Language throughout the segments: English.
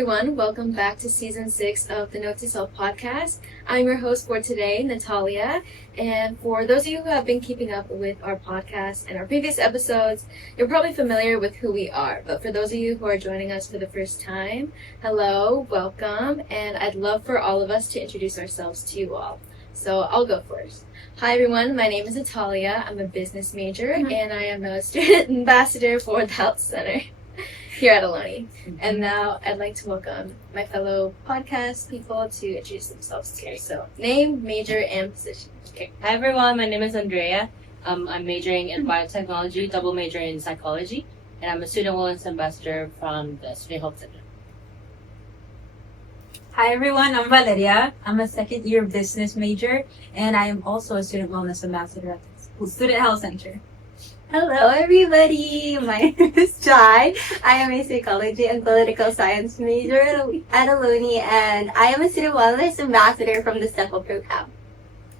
everyone. Welcome back to Season 6 of the Note to Self podcast. I'm your host for today, Natalia. And for those of you who have been keeping up with our podcast and our previous episodes, you're probably familiar with who we are. But for those of you who are joining us for the first time, hello, welcome. And I'd love for all of us to introduce ourselves to you all. So I'll go first. Hi everyone, my name is Natalia. I'm a business major and I am a student ambassador for the Health Center here at Ohlone. And now I'd like to welcome my fellow podcast people to introduce themselves to you. So name, major, and position. Okay. Hi everyone, my name is Andrea. I'm majoring in biotechnology, double major in psychology, and I'm a student wellness ambassador from the Student Health Center. Hi everyone, I'm Valeria. I'm a second year business major and I am also a student wellness ambassador at the Student Health Center. Hello everybody, my name is Jai. I am a psychology and political science major at Ohlone and I am a student wellness ambassador from the SEPA program.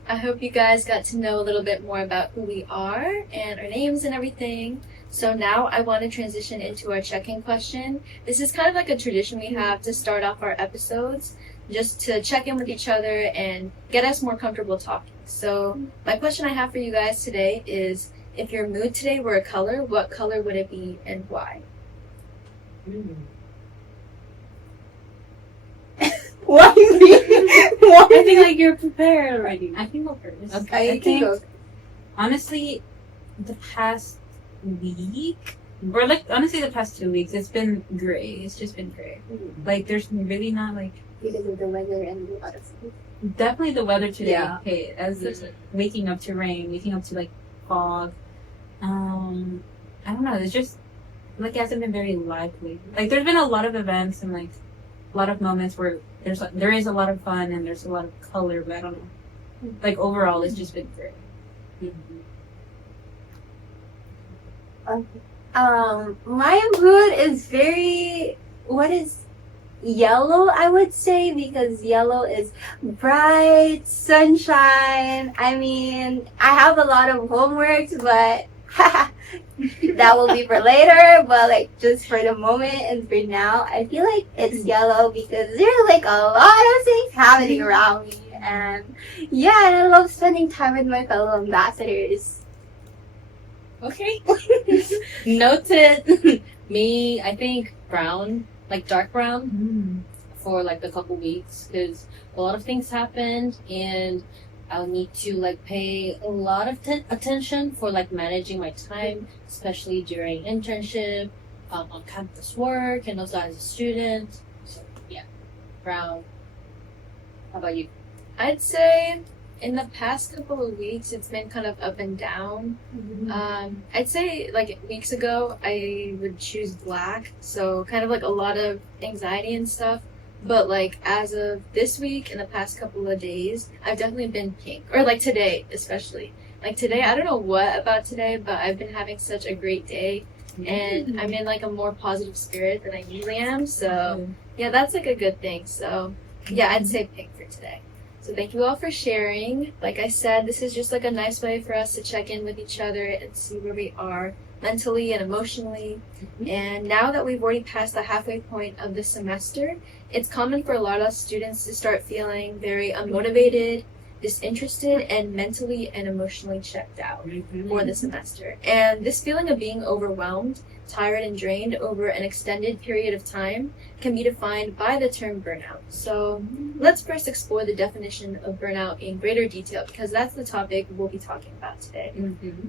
I hope you guys got to know a little bit more about who we are and our names and everything. So now I want to transition into our check-in question. This is kind of like a tradition we have to start off our episodes, just to check in with each other and get us more comfortable talking. So my question I have for you guys today is, if your mood today were a color, what color would it be and why? Why me? I think like you're prepared already. I can go first. Okay. I think, honestly, the past week, or like honestly the past 2 weeks, it's been gray. It's just been gray. Like there's really not like, Because of the weather and a lot of things. definitely the weather today. Yeah. Okay, as it's waking up to rain, waking up to like fog. I don't know. It's just like it hasn't been very lively. Like there's been a lot of events and like a lot of moments where there is a lot of fun and there's a lot of color, but I don't know. Like overall, it's just been great. My mood is yellow, I would say, because yellow is bright, sunshine. I mean, I have a lot of homework, but that will be for later. But like just for the moment and for now, I feel like it's yellow because there's like a lot of things happening around me. And yeah, and I love spending time with my fellow ambassadors. Okay. Noted. Me, I think brown, like dark brown, for like a couple weeks because a lot of things happened and I'll need to like pay a lot of attention for like managing my time, especially during internship, on campus work, and also as a student. So yeah, brown. How about you? I'd say in the past couple of weeks, it's been kind of up and down. I'd say like weeks ago, I would choose black. So kind of like a lot of anxiety and stuff. But like as of this week and the past couple of days, I've definitely been pink. Or like today, especially. Like today, I don't know what about today, but I've been having such a great day. And I'm in like a more positive spirit than I usually am. So yeah, that's like a good thing. So yeah, I'd say pink for today. So thank you all for sharing. Like I said, this is just like a nice way for us to check in with each other and see where we are mentally and emotionally. And now that we've already passed the halfway point of the semester, it's common for a lot of students to start feeling very unmotivated, disinterested, and mentally and emotionally checked out for the semester. And this feeling of being overwhelmed, tired, and drained over an extended period of time can be defined by the term burnout. So let's first explore the definition of burnout in greater detail because that's the topic we'll be talking about today.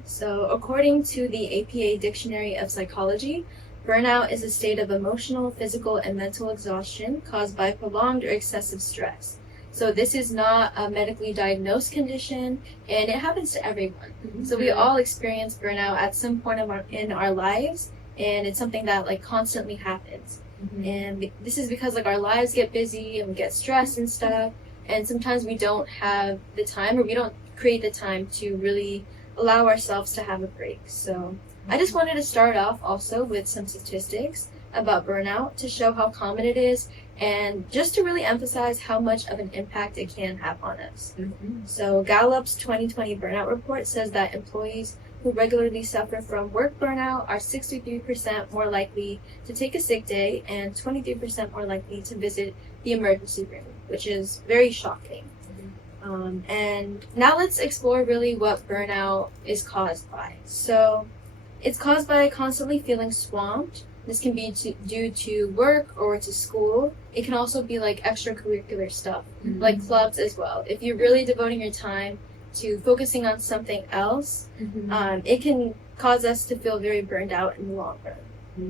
So according to the APA Dictionary of Psychology, burnout is a state of emotional, physical, and mental exhaustion caused by prolonged or excessive stress. So this is not a medically diagnosed condition, and it happens to everyone. So we all experience burnout at some point in our lives, and it's something that like constantly happens. And this is because like our lives get busy and we get stressed and stuff, and sometimes we don't have the time or we don't create the time to really allow ourselves to have a break. So I just wanted to start off also with some statistics about burnout to show how common it is and just to really emphasize how much of an impact it can have on us. So Gallup's 2020 burnout report says that employees who regularly suffer from work burnout are 63% more likely to take a sick day and 23% more likely to visit the emergency room, which is very shocking. And now let's explore really what burnout is caused by. So it's caused by constantly feeling swamped. This can be due to work or to school. It can also be like extracurricular stuff, like clubs as well. If you're really devoting your time to focusing on something else, it can cause us to feel very burned out in the long run.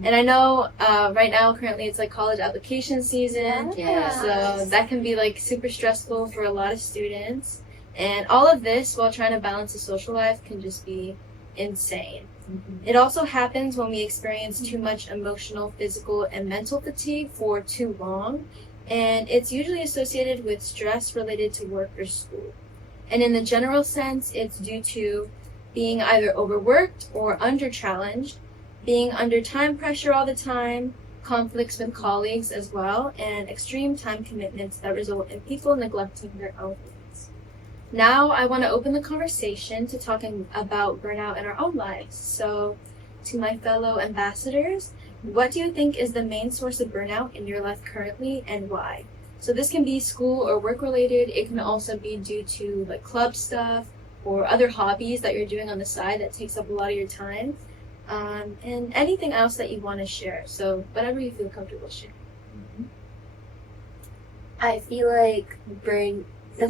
And I know right now, currently, it's like college application season. So that can be like super stressful for a lot of students. And all of this while trying to balance a social life can just be insane. It also happens when we experience too much emotional, physical, and mental fatigue for too long. And it's usually associated with stress related to work or school. And in the general sense, it's due to being either overworked or under-challenged, being under time pressure all the time, conflicts with colleagues as well, and extreme time commitments that result in people neglecting their own needs. Now I want to open the conversation to talking about burnout in our own lives. So to my fellow ambassadors, what do you think is the main source of burnout in your life currently and why? So this can be school or work related. It can also be due to like club stuff or other hobbies that you're doing on the side that takes up a lot of your time. And anything else that you want to share. So whatever you feel comfortable sharing. I feel like the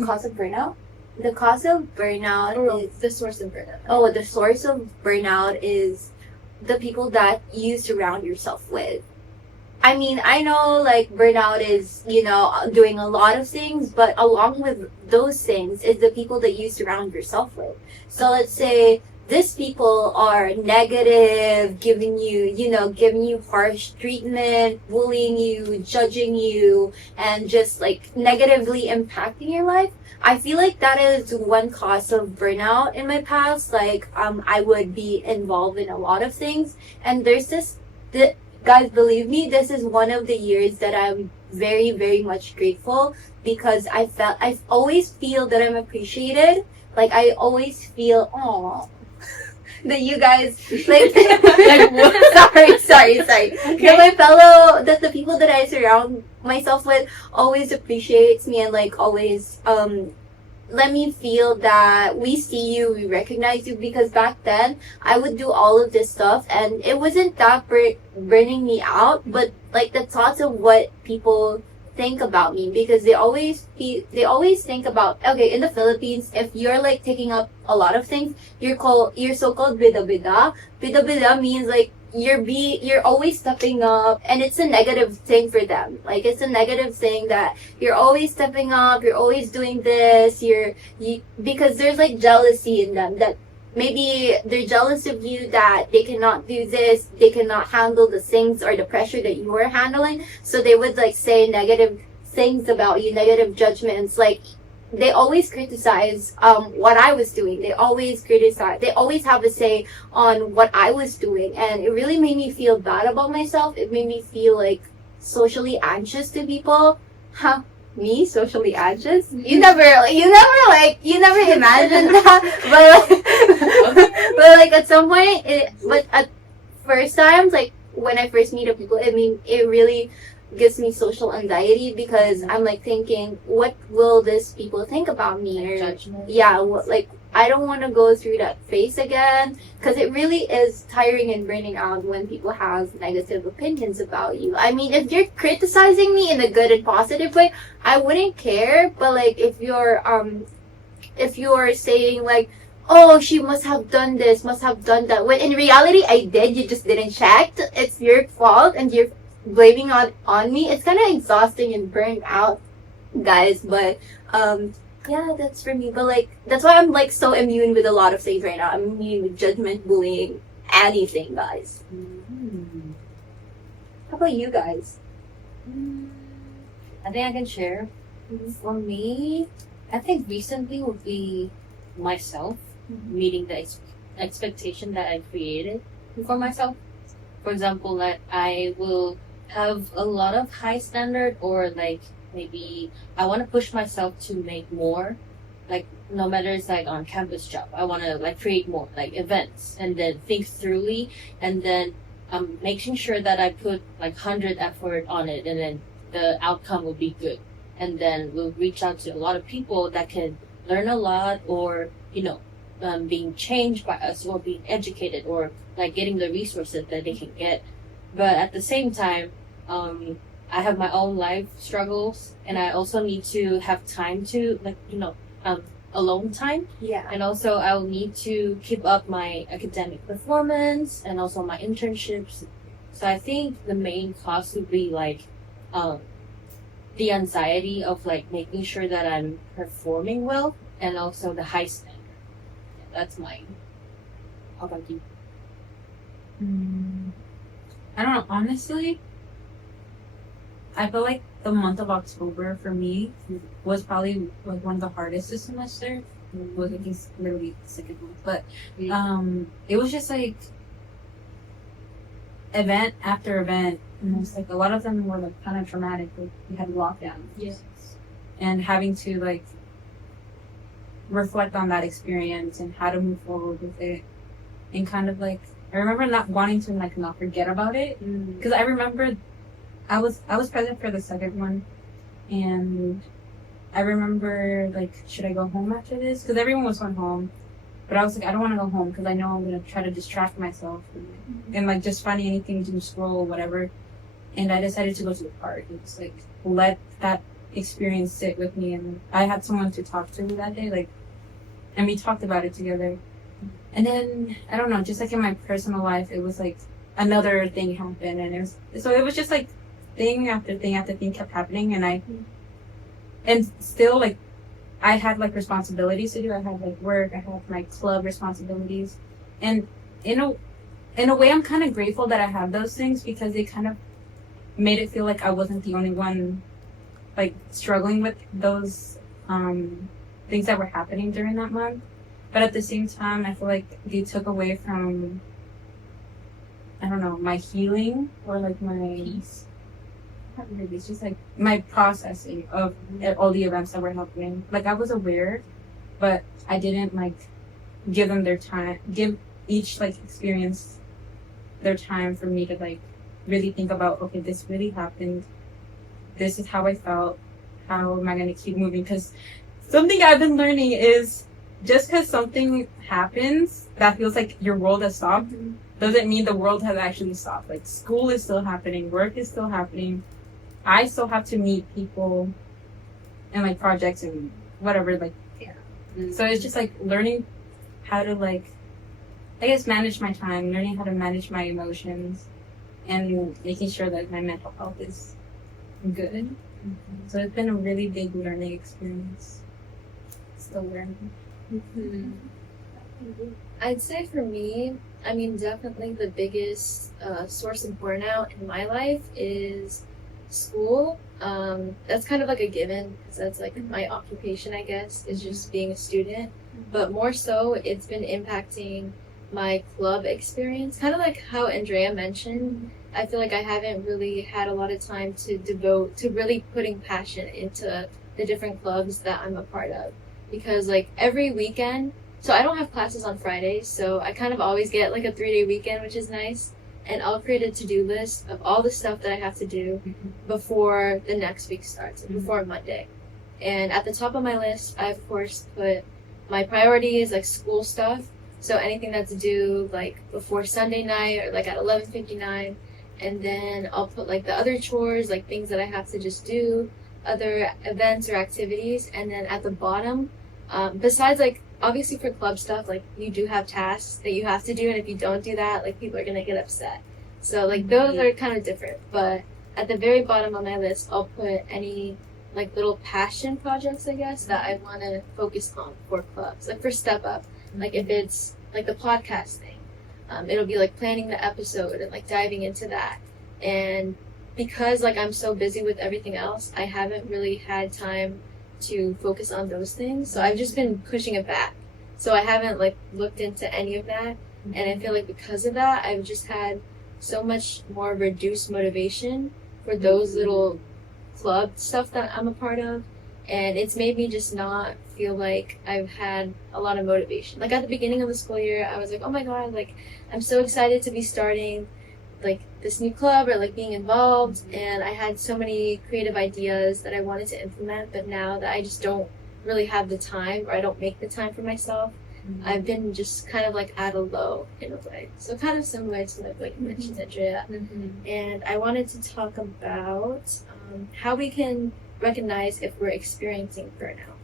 cause of burnout. The cause of burnout is the source of burnout. Oh, the source of burnout is the people that you surround yourself with. I mean, I know like burnout is, doing a lot of things, but along with those things is the people that you surround yourself with. So let's say these people are negative, giving you harsh treatment, bullying you, judging you, and just like negatively impacting your life. I feel like that is one cause of burnout in my past. Like, I would be involved in a lot of things, and guys, believe me, this is one of the years that I'm very, very much grateful because I always feel that I'm appreciated. Like, I always feel, that you guys, like, sorry. Okay. That the people that I surround myself with always appreciates me and like always, let me feel that we see you, we recognize you, because back then I would do all of this stuff and it wasn't that burning me out, but like the thoughts of what people think about me, because they always think about, okay, in the Philippines, if you're like taking up a lot of things, you're so-called bida-bida. Bida-bida means like you're always stepping up, and it's a negative thing for them. Like, it's a negative thing that you're always stepping up, you're always doing this, because there's like jealousy in them, that maybe they're jealous of you that they cannot do this, they cannot handle the things or the pressure that you are handling. So they would like say negative things about you, negative judgments. Like, they always criticize what I was doing. They always have a say on what I was doing. And it really made me feel bad about myself. It made me feel like socially anxious to people. Me socially anxious? You never imagined that, but like at some point, but at first times, like when I first meet people, it really gives me social anxiety because I'm like thinking, what will these people think about me? Like judgment. Yeah, I don't want to go through that phase again, because it really is tiring and burning out when people have negative opinions about you. I mean, if you're criticizing me in a good and positive way, I wouldn't care. But like, if you're saying like, oh, she must have done this, must have done that, when in reality I did, you just didn't check, it's your fault and you're blaming on me, it's kind of exhausting and burnt out, guys. But yeah, that's for me. But like, that's why I'm like so immune with a lot of things right now. I'm immune with judgment, bullying, anything, guys. How about you guys? I think I can share. For me, I think recently would be myself meeting the expectation that I created for myself. For example, that I will have a lot of high standard, or like maybe I want to push myself to make more like no matter it's like on campus job, I want to like create more like events and then think thoroughly, and then making sure that I put like 100 effort on it, and then the outcome will be good, and then we'll reach out to a lot of people that can learn a lot, or being changed by us, or being educated, or like getting the resources that they can get. But at the same time, I have my own life struggles, and I also need to have time to alone time. Yeah. And also I will need to keep up my academic performance and also my internships. So I think the main cost would be like the anxiety of like making sure that I'm performing well, and also the high standard. That's mine. How about you? I don't know. Honestly, I feel like the month of October for me was probably like one of the hardest this semester. Was like literally the second month, but it was just like event after event, and it's like a lot of them were like kind of traumatic. Like we had lockdown, Yes. and having to like reflect on that experience and how to move forward with it, and kind of like I remember not wanting to like not forget about it, because I remember I was present for the second one, and I remember like, should I go home after this? Because everyone was going home, but I was like, I don't want to go home because I know I'm gonna try to distract myself and like just finding anything to scroll or whatever. And I decided to go to the park and just like let that experience sit with me. And I had someone to talk to that day, like, and we talked about it together. And then I don't know, just like in my personal life, it was like another thing happened, and it was just like thing after thing after thing kept happening, and still like I had like responsibilities to do. I had like work, I had my club responsibilities, and in a way I'm kind of grateful that I have those things, because they kind of made it feel like I wasn't the only one like struggling with those things that were happening during that month. But at the same time, I feel like they took away from, I don't know, my healing, or like my peace. Not really, it's just like my processing of all the events that were happening. Like I was aware, but I didn't like give them their time, give each like experience their time for me to like really think about, okay, this really happened. This is how I felt. How am I going to keep moving? Because something I've been learning is just because something happens that feels like your world has stopped, doesn't mean the world has actually stopped. Like school is still happening, work is still happening. I still have to meet people and like projects and whatever, like, yeah. So it's just like learning how to like, I guess, manage my time, learning how to manage my emotions, and making sure that my mental health is good. So it's been a really big learning experience. Still learning. I'd say for me, I mean, definitely the biggest source of burnout in my life is school. That's kind of like a given, because that's like my occupation, I guess, is just being a student. But more so, it's been impacting my club experience. Kind of like how Andrea mentioned, I feel like I haven't really had a lot of time to devote to really putting passion into the different clubs that I'm a part of. Because like every weekend, so I don't have classes on Fridays, so I kind of always get like a 3-day weekend, which is nice. And I'll create a to-do list of all the stuff that I have to do before the next week starts, before Monday. And at the top of my list, I of course put my priorities, like school stuff. So anything that's due like before Sunday night, or like at 11:59. And then I'll put like the other chores, like things that I have to just do, other events or activities. And then at the bottom, besides like, obviously for club stuff, like you do have tasks that you have to do, and if you don't do that, like people are gonna get upset. So like those are kind of different. But at the very bottom of my list, I'll put any like little passion projects, I guess, that I want to focus on for clubs. Like for Step Up, like if it's like the podcast thing, it'll be like planning the episode and like diving into that. And because like I'm so busy with everything else, I haven't really had time to focus on those things. So I've just been pushing it back. So I haven't like looked into any of that. And I feel like because of that, I've just had so much more reduced motivation for those little club stuff that I'm a part of. and it's made me just not feel like I've had a lot of motivation. Like at the beginning of the school year, I was like, oh my god, like I'm so excited to be starting like this new club or like being involved, and I had so many creative ideas that I wanted to implement, but now that I just don't really have the time, or I don't make the time for myself, I've been just kind of like at a low in a way. So kind of similar to like you mentioned, Andrea. And I wanted to talk about how we can recognize if we're experiencing burnout.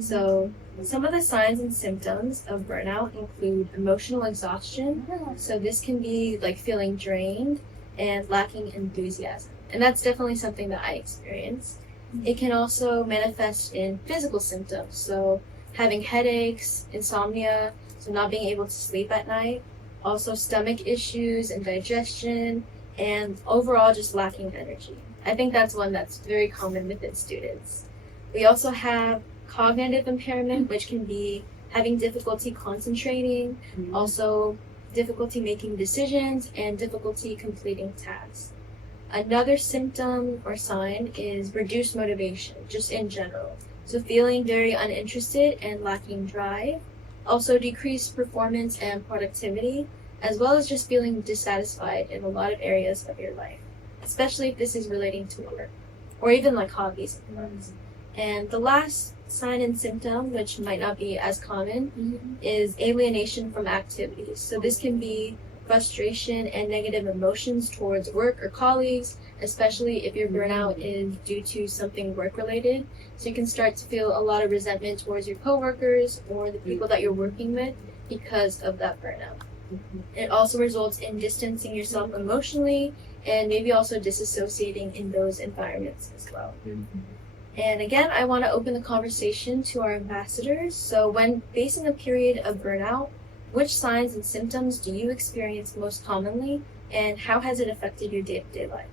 So some of the signs and symptoms of burnout include emotional exhaustion. So this can be like feeling drained and lacking enthusiasm. And that's definitely something that I experience. It can also manifest in physical symptoms. So having headaches, insomnia, so not being able to sleep at night, also stomach issues and digestion, and overall just lacking energy. I think that's one that's very common within students. We also have cognitive impairment, which can be having difficulty concentrating, also difficulty making decisions, and difficulty completing tasks. Another symptom or sign is reduced motivation, just in general. So feeling very uninterested and lacking drive. Also decreased performance and productivity, as well as just feeling dissatisfied in a lot of areas of your life, especially if this is relating to work or even like hobbies and friends. And the last sign and symptom, which might not be as common, is alienation from activities. So this can be frustration and negative emotions towards work or colleagues, especially if your burnout is due to something work-related. So you can start to feel a lot of resentment towards your coworkers or the people that you're working with because of that burnout. It also results in distancing yourself emotionally and maybe also disassociating in those environments as well. And again, I want to open the conversation to our ambassadors. So when facing a period of burnout, which signs and symptoms do you experience most commonly, and how has it affected your day-to-day life?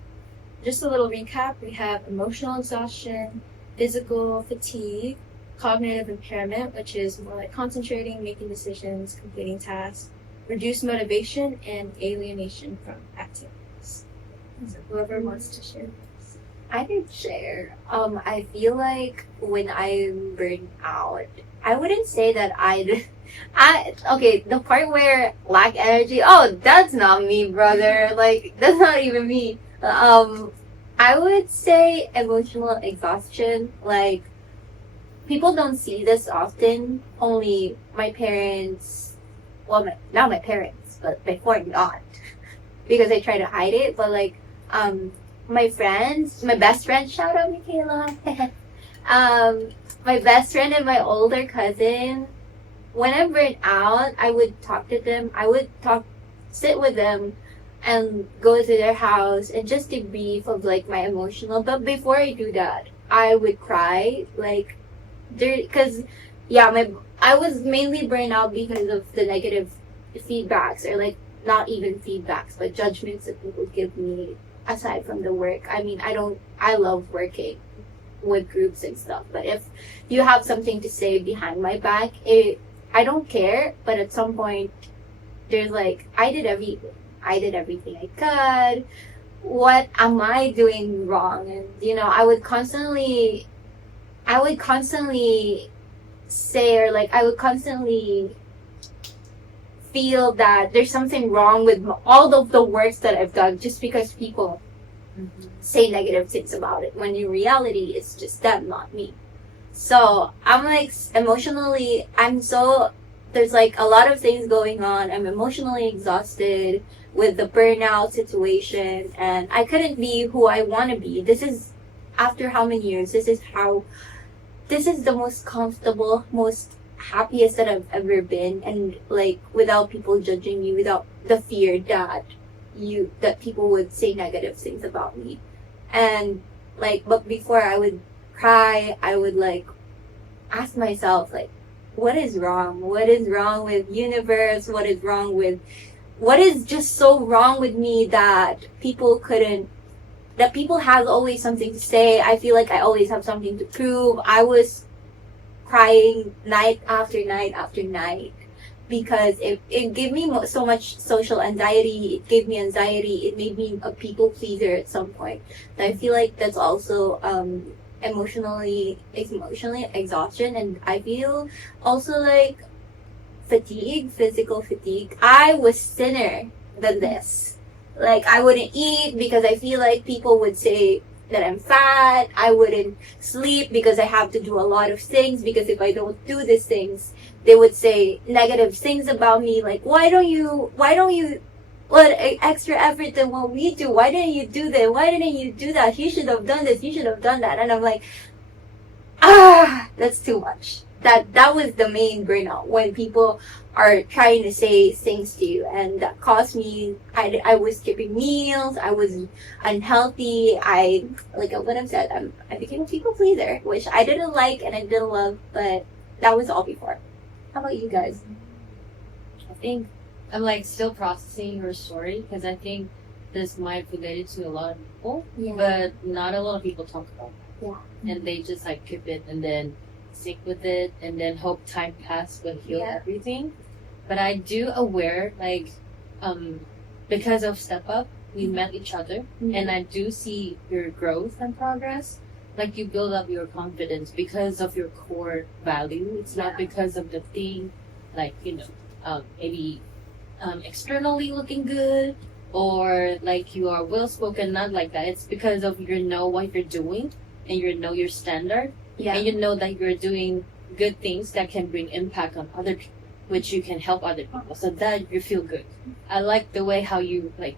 Just a little recap, we have emotional exhaustion, physical fatigue, cognitive impairment, which is more like concentrating, making decisions, completing tasks, reduced motivation, and alienation from activities. So whoever wants to share. I can share. I feel like when I'm burned out, I wouldn't say that the part where lack energy, oh, that's not me, brother. Like, that's not even me. I would say emotional exhaustion. Like, people don't see this often. Only my parents, well, not my parents, but before not. Because I try to hide it, but like, my friends, my best friend, shout out Michaela. My best friend and my older cousin, when I'm burnt out, I would talk to them. I would sit with them and go to their house and just debrief of like my emotional. But before I do that, I would cry like because I was mainly burnt out because of the negative feedbacks, or like not even feedbacks, but judgments that people give me aside from the work. I mean, I love working with groups and stuff, but if you have something to say behind my back, I don't care. But at some point, there's like, I did everything I could. What am I doing wrong? And I would constantly say, or like, I would constantly feel that there's something wrong with all of the works that I've done, just because people say negative things about it, when in reality it's just them, not me. So I'm like, emotionally, there's like a lot of things going on. I'm emotionally exhausted with the burnout situation, and I couldn't be who I want to be. This is, after how many years, this is the most comfortable, most happiest that I've ever been, and like without people judging me, without the fear that people would say negative things about me. And like, but before I would cry, I would like ask myself, like, what is wrong with universe? What is just so wrong with me that people have always something to say? I feel like I always have something to prove. I was crying night after night after night because it gave me so much social anxiety. It gave me anxiety. It made me a people pleaser at some point. And I feel like that's also emotionally exhaustion, and I feel also like fatigue, physical fatigue. I was thinner than this. Like, I wouldn't eat because I feel like people would say that I'm fat. I wouldn't sleep because I have to do a lot of things, because if I don't do these things, they would say negative things about me, like, why don't you put extra effort than what we do? Why didn't you do that? Why didn't you do that? You should have done this. You should have done that. And I'm like, that's too much. That was the main burnout, when people are trying to say things to you, and that caused me. I was skipping meals. I was unhealthy. Like what I've said, I became a people pleaser, which I didn't like and I didn't love. But that was all before. How about you guys? I think I'm like still processing your story, because I think this might relate to a lot of people, but not a lot of people talk about that. Yeah. And they just like keep it and then stick with it and then hope time pass will heal everything. But I do aware, like, because of Step Up, we met each other, and I do see your growth and progress. Like, you build up your confidence because of your core value. It's not because of the thing, like, maybe externally looking good, or like you are well spoken. Not like that. It's because of you know what you're doing, and you know your standard, and you know that you're doing good things that can bring impact on other people, which you can help other people, so that you feel good. I like the way how you like,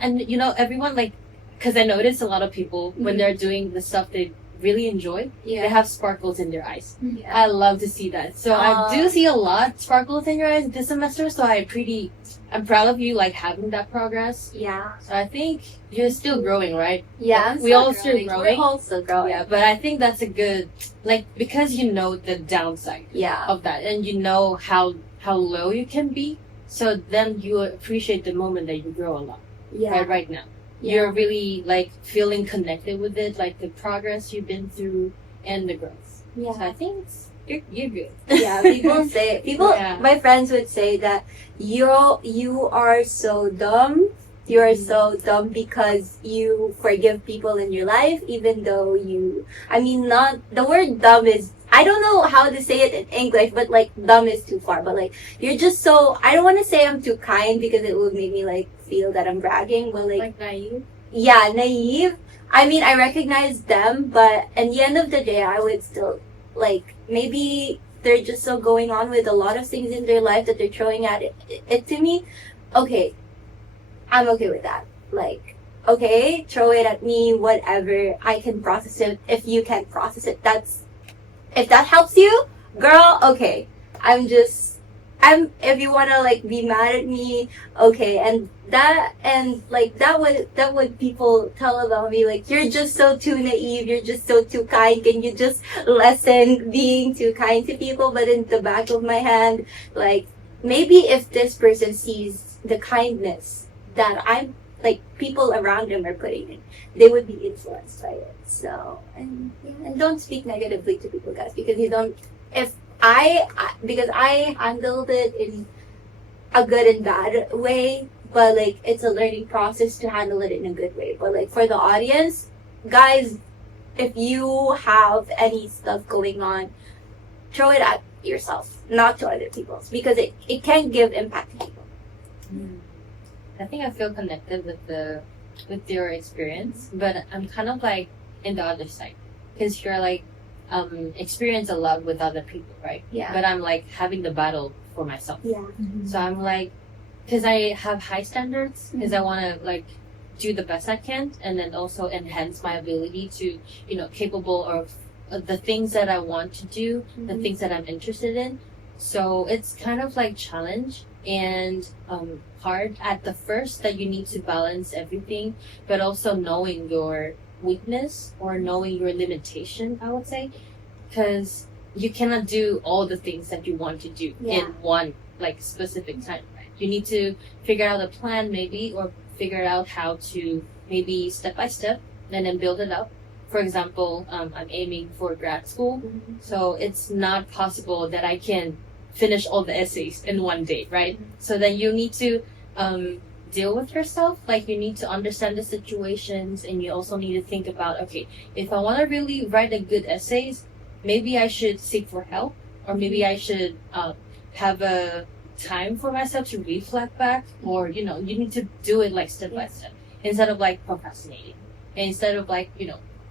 and everyone, like, because I notice a lot of people when they're doing the stuff they really enjoy, they have sparkles in their eyes. I love to see that. So I do see a lot sparkles in your eyes this semester, so I'm proud of you, like, having that progress. Yeah. So I think you're still growing, right? Yeah. We all still growing. We're all still growing. Yeah, but I think that's a good, like, because you know the downside of that, and you know how low you can be, so then you appreciate the moment that you grow a lot. Right now. You're really, like, feeling connected with it, like the progress you've been through and the growth. Yeah. So I think you're good. Yeah, my friends would say that you are so dumb. You are so dumb because you forgive people in your life, even though not the word dumb is, I don't know how to say it in English, but like dumb is too far. But like, you're just so, I don't want to say I'm too kind because it would make me like feel that I'm bragging, but like naive. Yeah, naive. I mean, I recognize them, but at the end of the day, I would still, like, maybe they're just so going on with a lot of things in their life that they're throwing at it to me. Okay, I'm okay with that. Like, okay, throw it at me, whatever. I can process it. If you can't process it, if that helps you, girl, okay. If you wanna like be mad at me, okay. And that what people tell about me, like, you're just so too naive, you're just so too kind, can you just lessen being too kind to people? But in the back of my hand, like, maybe if this person sees the kindness that I'm, like, people around them are putting in, they would be influenced by it. So, and don't speak negatively to people, guys, because because I handled it in a good and bad way, but like, it's a learning process to handle it in a good way. But like, for the audience, guys, if you have any stuff going on, throw it at yourself, not to other people, because it can give impact to people. I think I feel connected with your experience, but I'm kind of like in the other side, because you're like experience a lot with other people, right? Yeah. But I'm like having the battle for myself. Yeah. Mm-hmm. So I'm like, because I have high standards, because I want to like do the best I can, and then also enhance my ability to, capable of the things that I want to do, the things that I'm interested in. So it's kind of like challenge and hard at the first, that you need to balance everything, but also knowing your weakness or knowing your limitation, I would say, because you cannot do all the things that you want to do in one like specific time, right? You need to figure out a plan, maybe, or figure out how to maybe step by step and then build it up. For example, I'm aiming for grad school, so it's not possible that I can finish all the essays in one day, right? So then you need to deal with yourself. Like, you need to understand the situations, and you also need to think about, okay, if I want to really write a good essays, maybe I should seek for help, or maybe I should have a time for myself to reflect back, or you need to do it like step by step instead of like procrastinating, and instead of like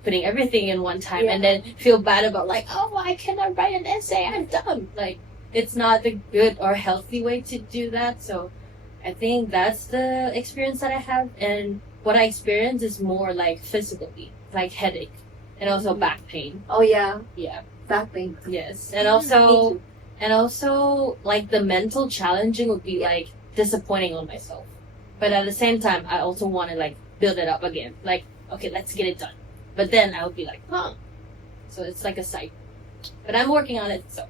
putting everything in one time and then feel bad about like, oh, I cannot write an essay, I'm dumb. Like, it's not the good or healthy way to do that. So I think that's the experience that I have, and what I experience is more like physically, like headache and also back pain. Oh yeah, Yeah. back pain. Yes. And also like the mental challenging would be like disappointing on myself. But at the same time, I also want to like build it up again. Like, okay, let's get it done. But then I would be like, huh. So it's like a cycle. But I'm working on it, so.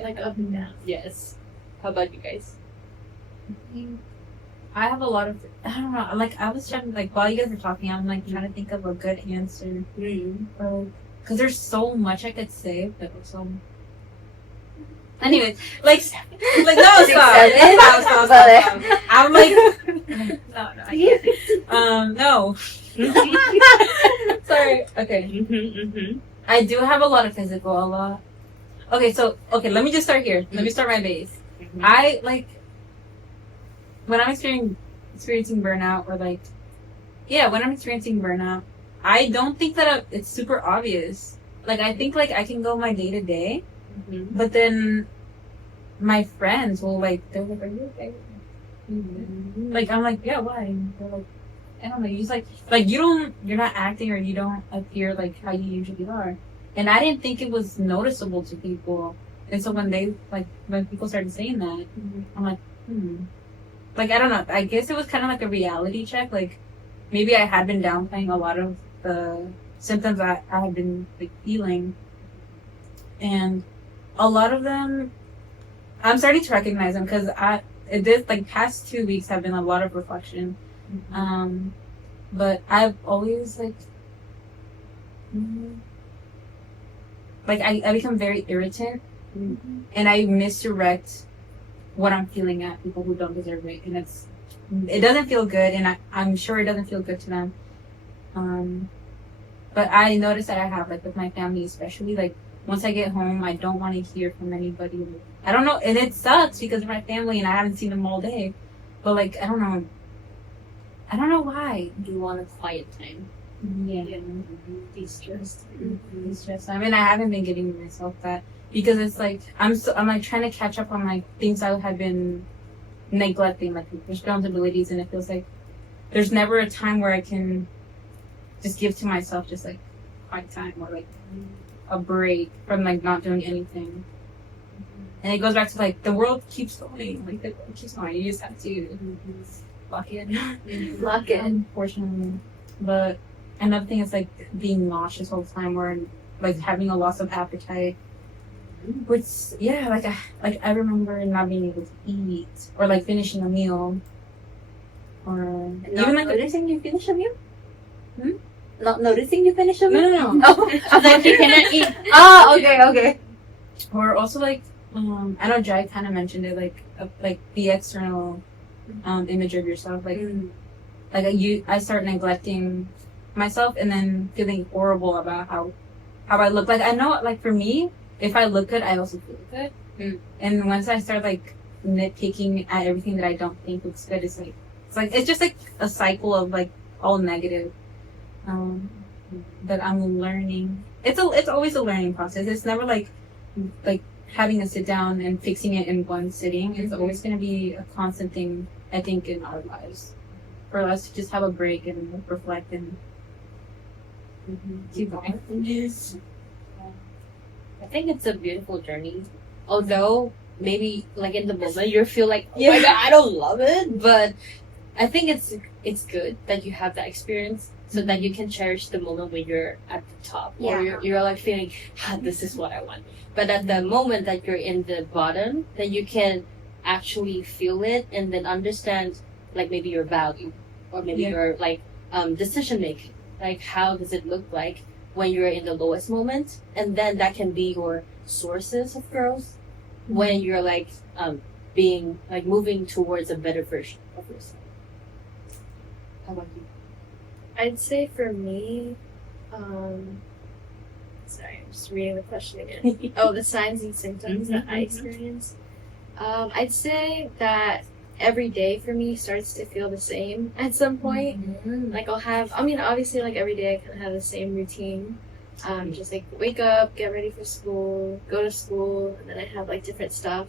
Like up and down. Yes. How about you guys? I have a lot of, I don't know, like, I was trying to, like, while you guys were talking, I'm, like, trying to think of a good answer. Because there's so much I could say, but also... Anyways, like no, stop. I'm like, no, I can't. No. Sorry. Okay. I do have a lot of physical, a lot. Okay, let me just start here. Let me start my base. I, like, when I'm experiencing burnout, or like, when I'm experiencing burnout, I don't think that it's super obvious. Like, I think, like, I can go my day to day, but then my friends will, like, they're like, are you okay? Like, I'm like, yeah, why? And they're like, I don't know, you just, like, you're not acting, or you don't appear like how you usually are. And I didn't think it was noticeable to people. And so when people started saying that, I'm like, Like, I don't know, I guess it was kind of like a reality check. Like, maybe I had been downplaying a lot of the symptoms that I had been, like, feeling. And a lot of them, I'm starting to recognize them, because past 2 weeks have been a lot of reflection. But I've always, I become very irritant, and I misdirect what I'm feeling at people who don't deserve it, and it doesn't feel good, and I'm sure it doesn't feel good to them. But I notice that I have, like, with my family especially, like, once I get home, I don't want to hear from anybody. I don't know, and it sucks because of my family, and I haven't seen them all day. But, like, I don't know why. You want a quiet time. Yeah. De-stressed. I mean, I haven't been giving myself that, because it's like I'm like trying to catch up on, like, things I have been neglecting, like responsibilities, and it feels like there's never a time where I can just give to myself just, like, quiet time, or, like, a break from, like, not doing anything. And it goes back to, like, the world keeps going. Like, the world keeps going. You just have to lock it. Lock it. Unfortunately. But another thing is, like, being nauseous all the time, or, like, having a loss of appetite. Which, I remember not being able to eat, or, like, finishing a meal. Or even, like, noticing you finish a meal? Not noticing you finish a meal? No. Oh, So that you cannot eat. oh, okay. Or also, like, I know Jai kind of mentioned it, like the external image of yourself, I start neglecting myself, and then feeling horrible about how I look. Like, I know, like, for me, if I look good, I also feel good. And once I start, like, nitpicking at everything that I don't think looks good, it's just like a cycle of, like, all negative. But I'm learning. It's always a learning process. It's never like having to sit down and fixing it in one sitting. It's always going to be a constant thing, I think, in our lives, for us to just have a break and reflect and keep going. Yes. I think it's a beautiful journey. Although maybe, like, in the moment you feel like, oh my god, I don't love it, but I think it's good that you have that experience, so that you can cherish the moment when you're at the top, or you're like feeling, this is what I want. But at the moment that you're in the bottom, then you can actually feel it, and then understand, like, maybe your value, or maybe your, like, decision making. Like, how does it look like when you're in the lowest moment, and then that can be your sources of growth when you're, like, being, like, moving towards a better version of yourself. How about you? I'd say for me, sorry, I'm just reading the question again. Oh, the signs and symptoms that I experience. I'd say that every day for me starts to feel the same at some point. Like I'll have, I mean, obviously, like every day I kind of have the same routine. Just like wake up, get ready for school, go to school, and then I have like different stuff.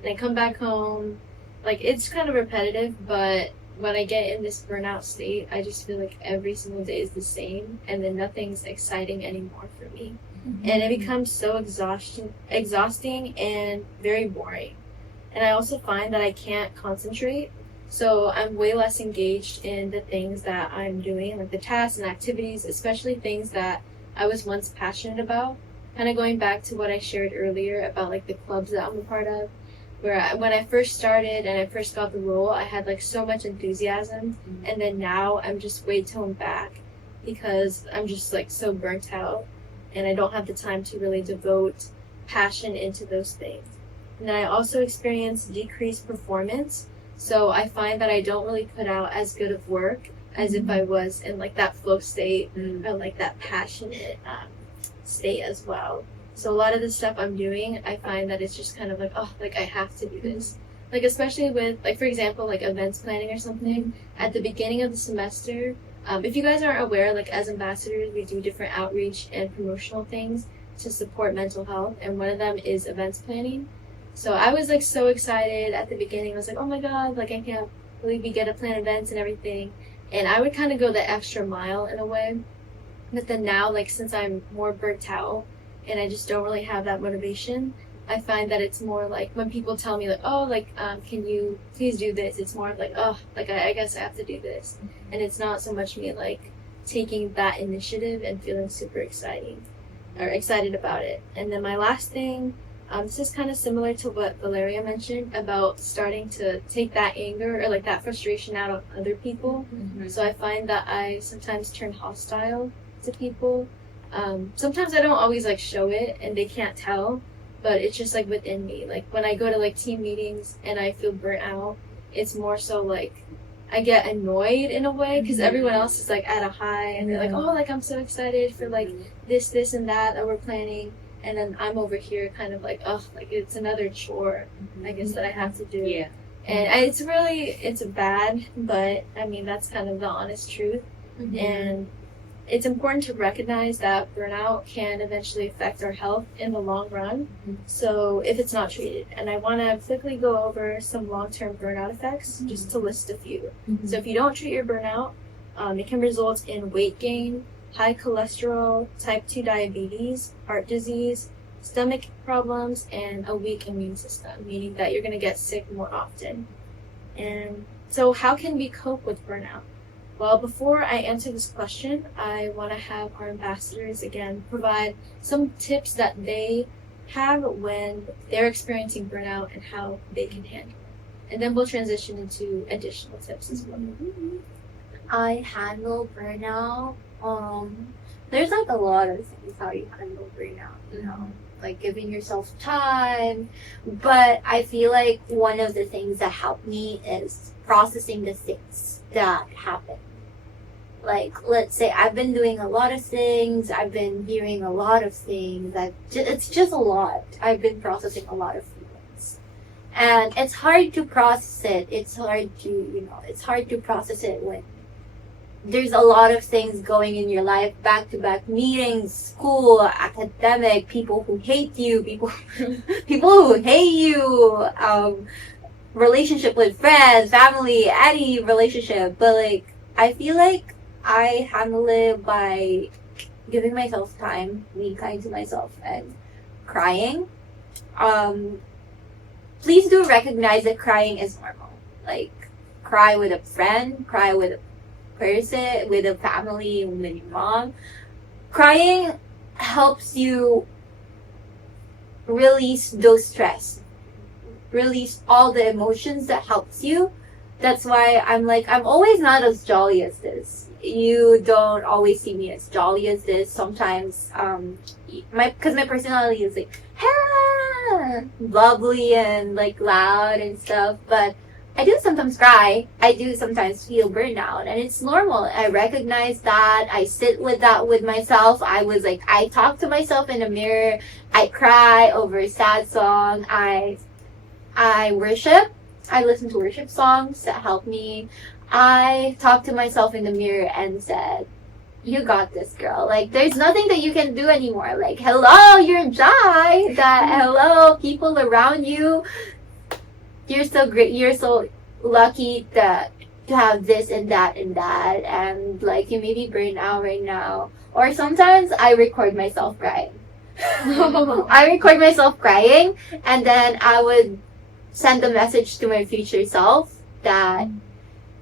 And I come back home. Like it's kind of repetitive, but when I get in this burnout state, I just feel like every single day is the same, and then nothing's exciting anymore for me. And it becomes so exhausting and very boring. And I also find that I can't concentrate, so I'm way less engaged in the things that I'm doing, like the tasks and activities, especially things that I was once passionate about. Kind of going back to what I shared earlier about like the clubs that I'm a part of, where when I first started and I first got the role, I had like so much enthusiasm, and then now I'm just way toned back because I'm just like so burnt out, and I don't have the time to really devote passion into those things. And then I also experience decreased performance, so I find that I don't really put out as good of work as if I was in like that flow state or like that passionate state as well. So a lot of the stuff I'm doing, I find that it's just kind of like, oh, like I have to do this. Like especially with, like for example, like events planning or something, at the beginning of the semester, if you guys aren't aware, like as ambassadors, we do different outreach and promotional things to support mental health, and one of them is events planning. So I was like so excited at the beginning. I was like, oh my god, like I can't believe we get to plan events and everything. And I would kind of go the extra mile in a way. But then now, like since I'm more burnt out and I just don't really have that motivation, I find that it's more like when people tell me like, oh, like, can you please do this? It's more like, oh, like I guess I have to do this. And it's not so much me like taking that initiative and feeling super excited about it. And then my last thing, this is kind of similar to what Valeria mentioned about starting to take that anger or like that frustration out on other people. So I find that I sometimes turn hostile to people. Sometimes I don't always like show it and they can't tell, but it's just like within me. Like when I go to like team meetings and I feel burnt out, it's more so like I get annoyed in a way because everyone else is like at a high and they're like, oh, like I'm so excited for like this and that we're planning. And then I'm over here kind of like, oh, like it's another chore, I guess, that I have to do. Yeah. And it's bad, but I mean, that's kind of the honest truth. And it's important to recognize that burnout can eventually affect our health in the long run. So if it's not treated. And I want to quickly go over some long-term burnout effects, just to list a few. So if you don't treat your burnout, it can result in weight gain, high cholesterol, type 2 diabetes, heart disease, stomach problems, and a weak immune system, meaning that you're going to get sick more often. And so how can we cope with burnout? Well, before I answer this question, I want to have our ambassadors again provide some tips that they have when they're experiencing burnout and how they can handle it. And then we'll transition into additional tips as well. I handle burnout. There's like a lot of things how you handle burnout, you know, like giving yourself time. But I feel like one of the things that helped me is processing the things that happen. Like, let's say I've been doing a lot of things, I've been hearing a lot of things, it's just a lot. I've been processing a lot of feelings. And it's hard to process it. It's hard to process it when there's a lot of things going in your life, back-to-back meetings, school, academic, people who hate you, people who hate you, relationship with friends, family, any relationship. But like, I feel like I handle it by giving myself time, being kind to myself, and crying. Please do recognize that crying is normal. Like, cry with a friend, cry with a person, with a family, with your mom. Crying helps you release those stress, release all the emotions that helps you. That's why I'm always not as jolly as this. You don't always see me as jolly as this. Sometimes, because my personality is like, bubbly and like loud and stuff, but I do sometimes cry. I do sometimes feel burnout, and it's normal. I recognize that. I sit with that with myself. I talk to myself in the mirror. I cry over a sad song. I worship. I listen to worship songs that help me. I talk to myself in the mirror and said, "You got this, girl. Like, there's nothing that you can do anymore. Like, hello, you're Jai. That hello, people around you. You're so great. You're so lucky to have this and that and that. And like, you may be burned out right now." Or sometimes I record myself crying. I record myself crying, and then I would send a message to my future self that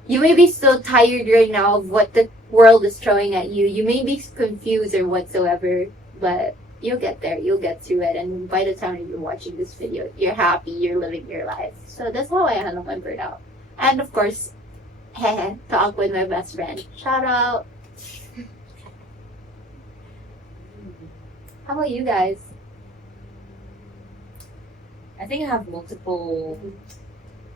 you may be so tired right now of what the world is throwing at you. You may be confused or whatsoever, but you'll get there. You'll get through it. And by the time you're watching this video, you're happy. You're living your life. So that's how I handle my burnout. And of course, talk with my best friend. Shout out. How about you guys? I think I have multiple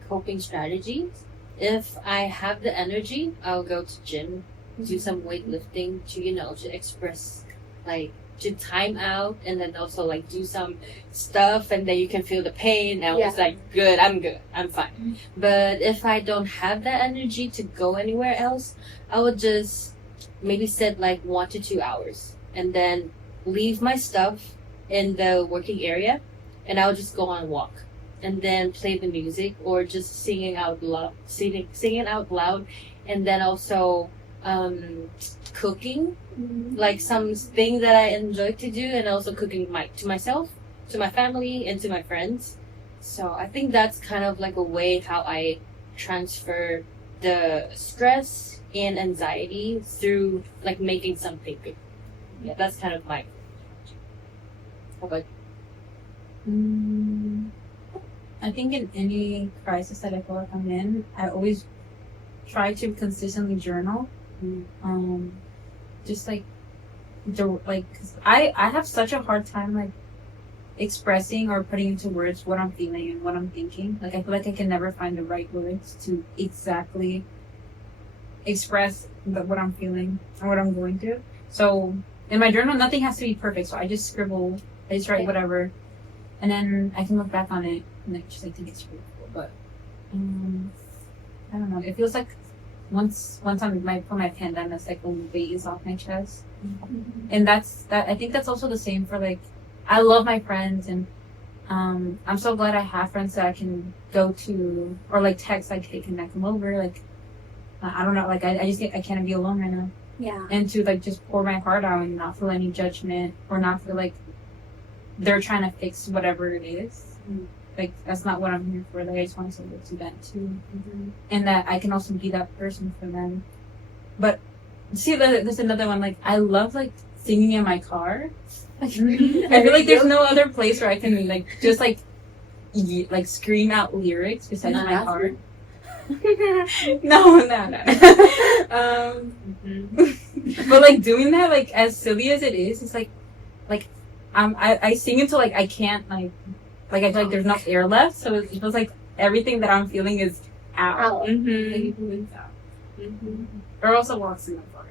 coping strategies. If I have the energy, I'll go to gym, do some weightlifting to express, like, to time out, and then also like do some stuff, and then you can feel the pain. And it's like, good, I'm fine. But if I don't have that energy to go anywhere else, I would just maybe sit like 1 to 2 hours, and then leave my stuff in the working area, and I would just go on a walk, and then play the music or just singing out loud, and then also cooking, like something that I enjoy to do, and also cooking to myself, to my family, and to my friends. So I think that's kind of like a way how I transfer the stress and anxiety through like making something good. Yeah, that's kind of my. How about? I think in any crisis that I feel like I'm in, I always try to consistently journal. Just like, cause I have such a hard time like expressing or putting into words what I'm feeling and what I'm thinking. Like, I feel like I can never find the right words to exactly express what I'm feeling or what I'm going through. So in my journal, nothing has to be perfect. So I just scribble, I just write whatever, and then I can look back on it and just like think it's really cool. But I don't know. It feels like once I'm for my pandemic, it's like the weight is off my chest, and that's that. I think that's also the same for like, I love my friends, and I'm so glad I have friends that I can go to or like text like, hey, can I come over? Like, I don't know. Like, I can't be alone right now. Yeah. And to like just pour my heart out and not feel any judgment or not feel like they're trying to fix whatever it is. Like, that's not what I'm here for. Like, I just want to go to that too. And that I can also be that person for them. But see, there's another one. Like, I love like singing in my car. I feel like there's no other place where I can like just like scream out lyrics besides my car. No. But like doing that, like as silly as it is, it's like I sing until like I can't like I feel like there's no air left, so it feels like everything that I'm feeling is out. Or also walks in the park.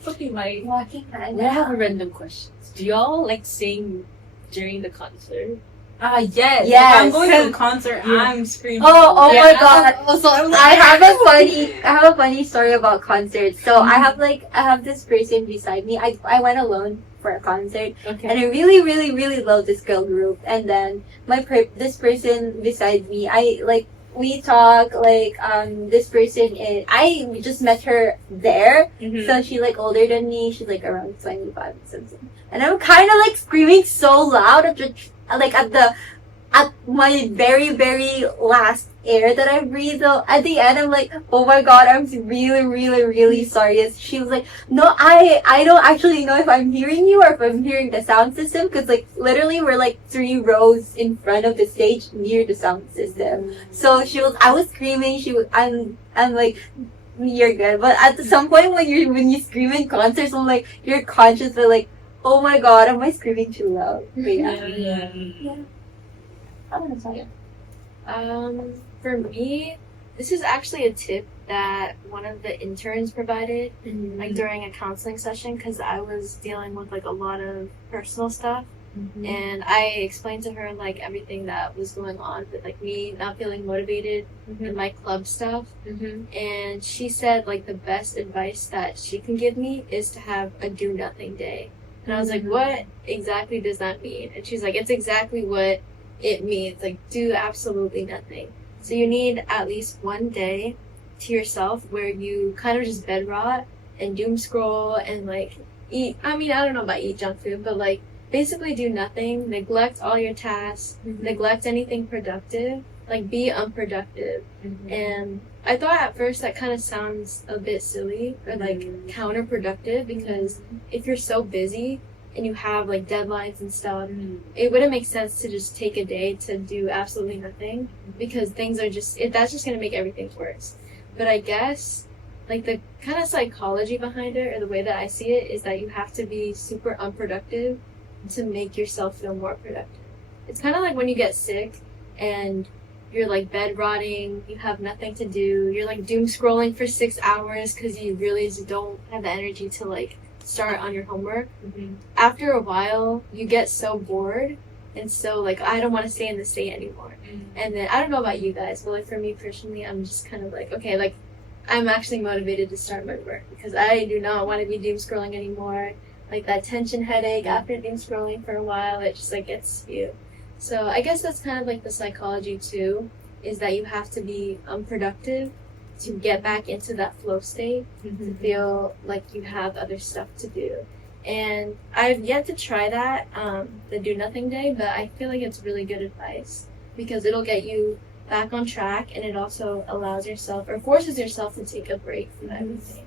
Something like walking. I have a random question. Do y'all like sing during the concert? Yes. If I'm going to a concert, I'm screaming. Oh my god. Also, I have a funny story about concerts. So I have this person beside me. I went alone for a concert, and I really, really, really love this girl group. And then this person beside me, we talk this person I just met her there. So she's like older than me. She's like around 25 or something. And I'm kind of like screaming so loud at my very, very last air that I breathe. So at the end, I'm like, oh my god, I'm really, really, really sorry. And she was like, no, I don't actually know if I'm hearing you or if I'm hearing the sound system, because like literally we're like 3 rows in front of the stage near the sound system. So I was screaming. I'm like, you're good. But at some point when you scream in concerts, I'm like, you're conscious of like, oh my god, am I screaming too loud? But yeah. I don't know. For me, this is actually a tip that one of the interns provided, like during a counseling session, because I was dealing with like a lot of personal stuff. And I explained to her like everything that was going on with like me not feeling motivated in my club stuff. And she said like the best advice that she can give me is to have a do nothing day. And I was like, what exactly does that mean? And she's like, it's exactly what it means. Like, do absolutely nothing. So you need at least one day to yourself where you kind of just bed rot and doom scroll and like eat. I mean, I don't know about eat junk food, but like basically do nothing, neglect all your tasks, neglect anything productive, like be unproductive. And I thought at first that kind of sounds a bit silly or like counterproductive, because if you're so busy and you have like deadlines and stuff, it wouldn't make sense to just take a day to do absolutely nothing, because things are that's just going to make everything worse. But I guess like the kind of psychology behind it, or the way that I see it, is that you have to be super unproductive to make yourself feel more productive. It's kind of like when you get sick and you're like bed rotting, you have nothing to do, you're like doom scrolling for 6 hours because you really just don't have the energy to like start on your homework. After a while, you get so bored and so like, I don't want to stay in this state anymore. And then I don't know about you guys, but like for me personally, I'm just kind of like, okay, like I'm actually motivated to start my work because I do not want to be doom scrolling anymore. Like that tension headache after doom scrolling for a while, it just like gets you. So I guess that's kind of like the psychology too, is that you have to be unproductive to get back into that flow state, to feel like you have other stuff to do. And I've yet to try that, the do nothing day, but I feel like it's really good advice because it'll get you back on track, and it also allows yourself or forces yourself to take a break from everything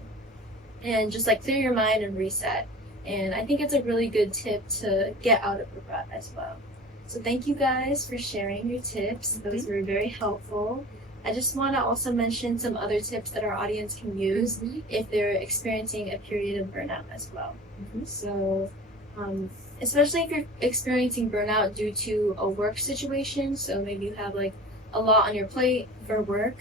and just like clear your mind and reset. And I think it's a really good tip to get out of the rut as well. So thank you guys for sharing your tips. Those were very helpful. I just want to also mention some other tips that our audience can use if they're experiencing a period of burnout as well. So especially if you're experiencing burnout due to a work situation, so maybe you have like a lot on your plate for work,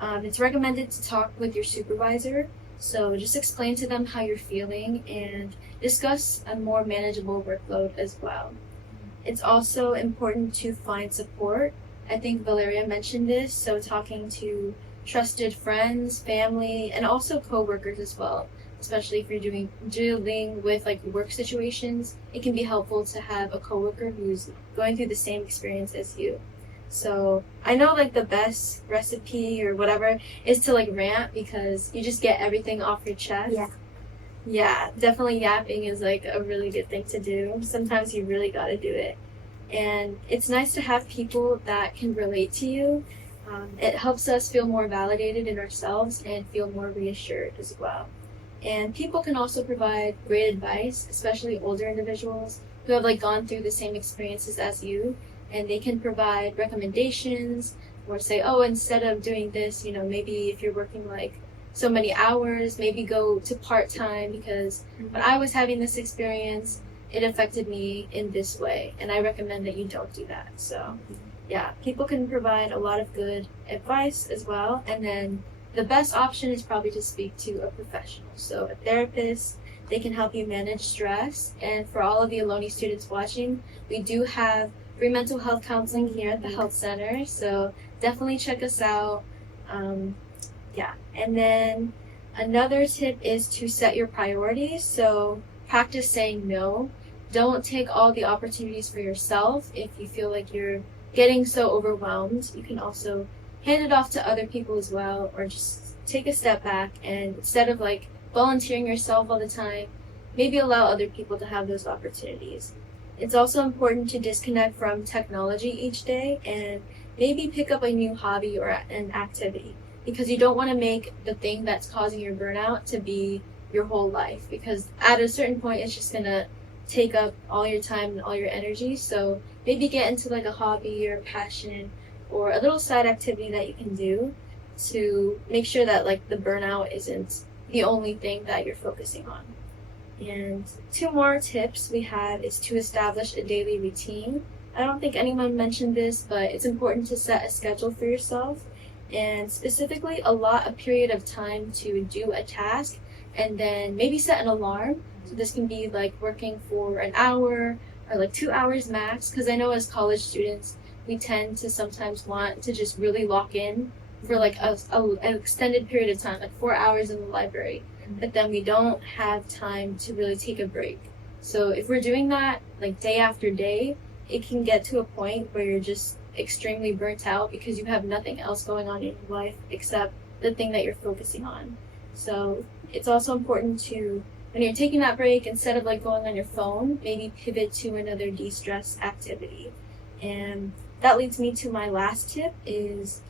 it's recommended to talk with your supervisor. So just explain to them how you're feeling and discuss a more manageable workload as well. It's also important to find support. I think Valeria mentioned this, so talking to trusted friends, family, and also coworkers as well. Especially if you're dealing with like work situations, it can be helpful to have a coworker who's going through the same experience as you. So I know like the best recipe or whatever is to like rant, because you just get everything off your chest. Yeah, definitely yapping is like a really good thing to do. Sometimes you really gotta do it. And it's nice to have people that can relate to you. It helps us feel more validated in ourselves and feel more reassured as well. And people can also provide great advice, especially older individuals who have like gone through the same experiences as you. And they can provide recommendations or say, oh, instead of doing this, you know, maybe if you're working like so many hours, maybe go to part-time, because when I was having this experience, it affected me in this way. And I recommend that you don't do that. So yeah, people can provide a lot of good advice as well. And then the best option is probably to speak to a professional. So a therapist, they can help you manage stress. And for all of the Ohlone students watching, we do have free mental health counseling here at the health center, so definitely check us out. And then another tip is to set your priorities. So practice saying no. Don't take all the opportunities for yourself. If you feel like you're getting so overwhelmed, you can also hand it off to other people as well, or just take a step back, and instead of like volunteering yourself all the time, maybe allow other people to have those opportunities. It's also important to disconnect from technology each day and maybe pick up a new hobby or an activity, because you don't want to make the thing that's causing your burnout to be your whole life, because at a certain point it's just going to take up all your time and all your energy. So maybe get into like a hobby or a passion or a little side activity that you can do to make sure that like the burnout isn't the only thing that you're focusing on. And two more tips we have is to establish a daily routine. I don't think anyone mentioned this, but it's important to set a schedule for yourself and specifically allot a period of time to do a task and then maybe set an alarm. So this can be like working for an hour or like 2 hours max, because I know as college students, we tend to sometimes want to just really lock in for like an extended period of time, like 4 hours in the library, but then we don't have time to really take a break. So if we're doing that like day after day, it can get to a point where you're just extremely burnt out because you have nothing else going on in your life except the thing that you're focusing on. So it's also important to, when you're taking that break, instead of like going on your phone, maybe pivot to another de-stress activity. And that leads me to my last tip is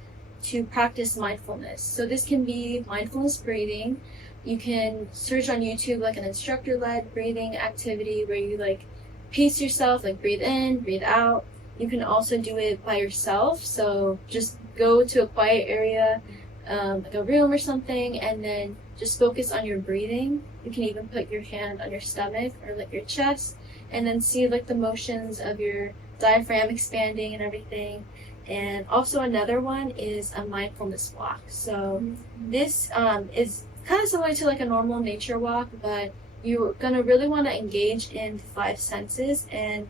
to practice mindfulness. So this can be mindfulness breathing. You can search on YouTube like an instructor-led breathing activity where you like pace yourself, like breathe in, breathe out. You can also do it by yourself. So just go to a quiet area, like a room or something, and then just focus on your breathing. You can even put your hand on your stomach or like your chest and then see like the motions of your diaphragm expanding and everything. And also another one is a mindfulness walk. So this is kind of similar to like a normal nature walk, but you're going to really want to engage in the 5 senses and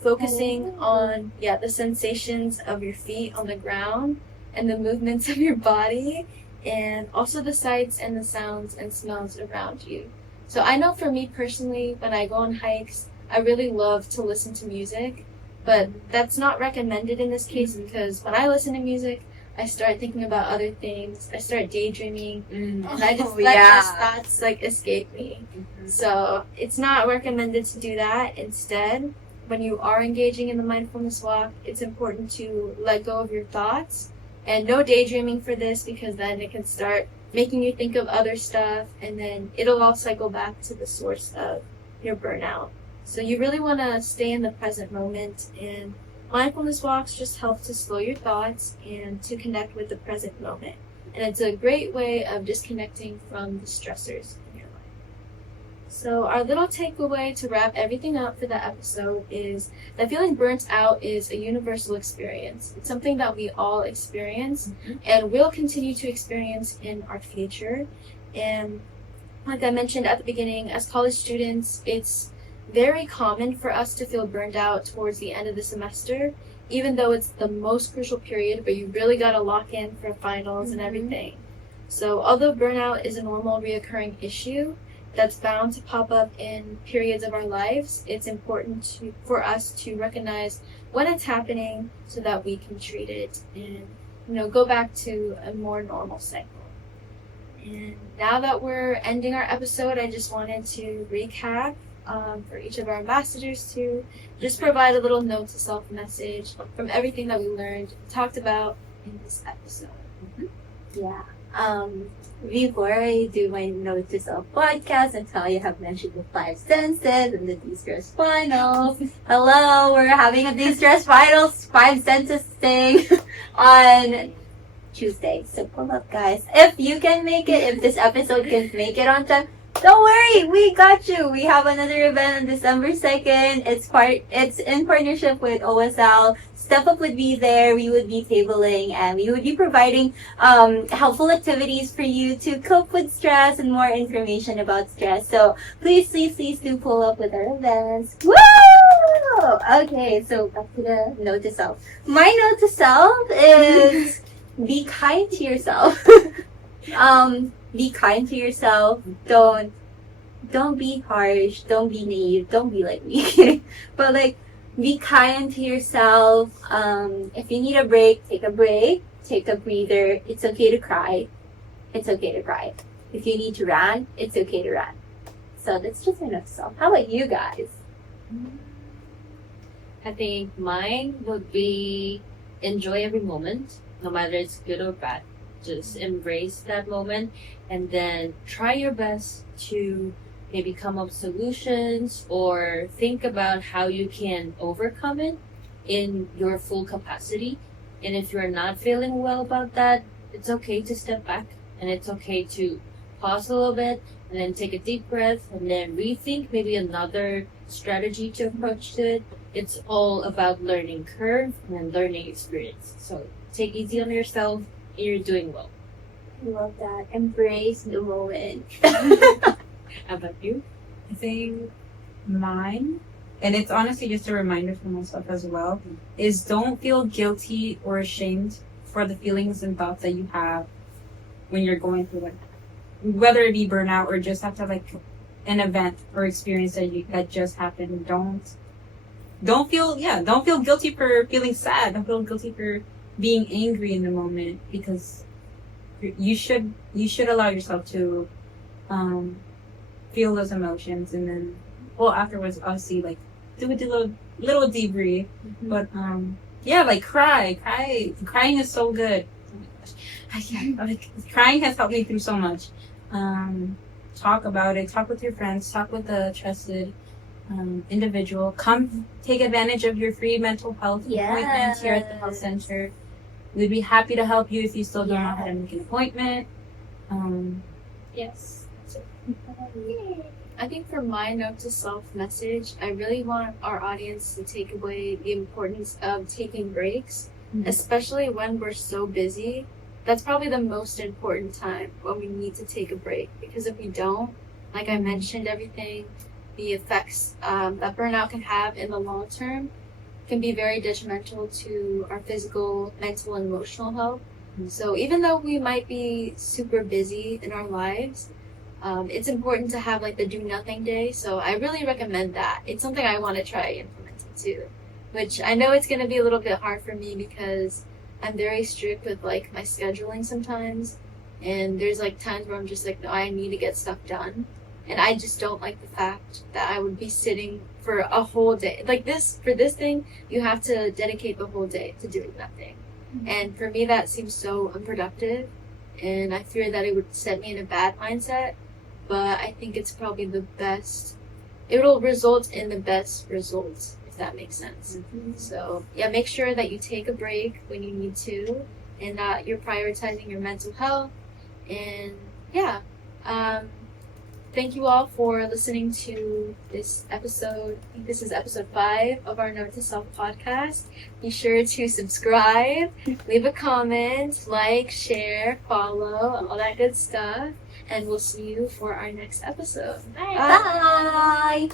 focusing on the sensations of your feet on the ground and the movements of your body and also the sights and the sounds and smells around you. So I know for me personally, when I go on hikes, I really love to listen to music, but that's not recommended in this case because when I listen to music, I start thinking about other things. I start daydreaming, and I just let those thoughts like escape me. So it's not recommended to do that. Instead, when you are engaging in the mindfulness walk, it's important to let go of your thoughts and no daydreaming for this because then it can start making you think of other stuff, and then it'll all cycle back to the source of your burnout. So you really want to stay in the present moment, and mindfulness walks just help to slow your thoughts and to connect with the present moment. And it's a great way of disconnecting from the stressors in your life. So our little takeaway to wrap everything up for the episode is that feeling burnt out is a universal experience. It's something that we all experience and will continue to experience in our future. And like I mentioned at the beginning, as college students, it's very common for us to feel burned out towards the end of the semester, even though it's the most crucial period where you really got to lock in for finals and everything. So although burnout is a normal reoccurring issue that's bound to pop up in periods of our lives, it's important for us to recognize when it's happening so that we can treat it and go back to a more normal cycle. And now that we're ending our episode, I just wanted to recap for each of our ambassadors to just provide a little note to self message from everything that we learned and talked about in this episode. Before I do my note to self podcast and tell you have mentioned the 5 senses and the de-stress finals. Hello, we're having a de-stress finals 5 senses thing on Tuesday. So pull up, guys. If you can make it, if this episode can make it on time, don't worry, we got you. We have another event on December 2nd. It's in partnership with OSL. Step Up would be there. We would be tabling and we would be providing helpful activities for you to cope with stress and more information about stress. So please do pull up with our events. Woo! Okay, so back to the note to self. My note to self is be kind to yourself. Be kind to yourself. Don't be harsh. Don't be naive. Don't be like me. But like, be kind to yourself. If you need a break. Take a breather. It's okay to cry. If you need to rant, it's okay to rant. So that's just my note to self. How about you guys? I think mine would be enjoy every moment, no matter it's good or bad. Just embrace that moment and then try your best to maybe come up with solutions or think about how you can overcome it in your full capacity. And if you're not feeling well about that, it's okay to step back and it's okay to pause a little bit and then take a deep breath and then rethink maybe another strategy to approach it. It's all about learning curve and learning experience. So take easy on yourself. You're doing well. I love that. Embrace the moment. How about you? I think mine, and it's honestly just a reminder for myself as well, is don't feel guilty or ashamed for the feelings and thoughts that you have when you're going through like, whether it be burnout or just after like an event or experience that just happened. Don't feel guilty for feeling sad. Don't feel guilty for being angry in the moment, because you should allow yourself to feel those emotions, and then afterwards obviously like do a little debrief. But like crying is so good. I can't, like, crying has helped me through so much. Talk about it, talk with your friends, talk with a trusted individual. Come take advantage of your free mental health appointments here at the health center. We'd be happy to help you if you still don't know how to make an appointment. Yes, that's it. I think for my note to self message, I really want our audience to take away the importance of taking breaks, especially when we're so busy. That's probably the most important time when we need to take a break, because if we don't, like I mentioned, everything, the effects that burnout can have in the long term can be very detrimental to our physical, mental, and emotional health. So even though we might be super busy in our lives, it's important to have like the do nothing day. So I really recommend that. It's something I want to try implementing too, which I know it's going to be a little bit hard for me because I'm very strict with like my scheduling sometimes. And there's like times where I'm just like, no, I need to get stuff done. And I just don't like the fact that I would be sitting for a whole day. Like for this thing, you have to dedicate the whole day to doing nothing. And for me, that seems so unproductive. And I fear that it would set me in a bad mindset. But I think it's probably the best. It'll result in the best results, if that makes sense. So yeah, make sure that you take a break when you need to, and that you're prioritizing your mental health. And yeah, thank you all for listening to this episode. I think this is episode 5 of our Note to Self podcast. Be sure to subscribe, leave a comment, like, share, follow, all that good stuff. And we'll see you for our next episode. Bye.